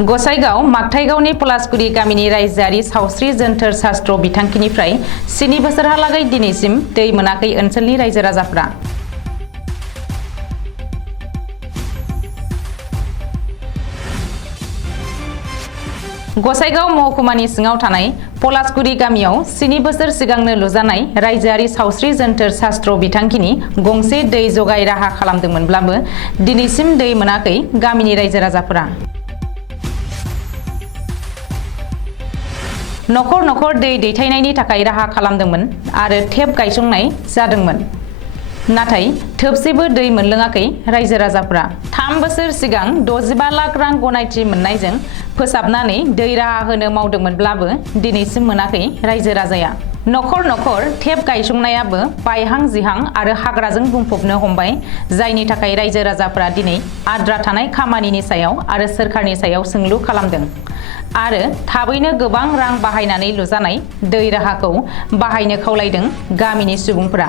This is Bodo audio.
गसाइगाव मागथाइगावनि पलासगुरि गामिनि रायजोआरि सावस्रि जोनथोर शास्त्र बिथांखिनिफ्राय 7 बोसोरहालागै दिनैसिम दै मोनाखै ओनसोलनि रायजो राजाफ्रा। गसाइगाव महकुमानि सिङाव थानाय पलासगुरि गामियाव 7 बोसोर सिगांनो लुजानाय रायजोआरि सावस्रि जोनथोर शास्त्र बिथांखिनि गंसे दै जगाय राहा खालामदोंमोनब्लाबो दिनैसिम दै मोनाखै गामिनि रायजो राजाफोरा। नखर नखर दै दैथायनायनि थाखाय राहा खालामदोंमोन आरो टेप गायसंनाय जादोंमोन, नाथाय थोबसेबो दै मोनलोङाखै रायजो राजाफोरा। 3 बोसोर सिगां 65 लाख रां गनायथि मोननायजों फोसाबनानै दै राहा होनो मावदोंमोनब्लाबो दिनैसिम मोनाखै रायजो राजाया। नखर नखर टेप गायसंनायाबो बायहां जिहां आरो हाग्राजों बुंफबनो हमबाय, जायनि थाखाय रायजो राजाफोरा दिनै आद्रा थानाय खामानिनि सायाव आरो सोरखारनि सायाव सोंलु खालामदों आरो थाबैनो गोबां रां बाहायनानै लुजानाय दै राहाखौ बाहायनो खावलायदों गामिनि सुबुंफोरा।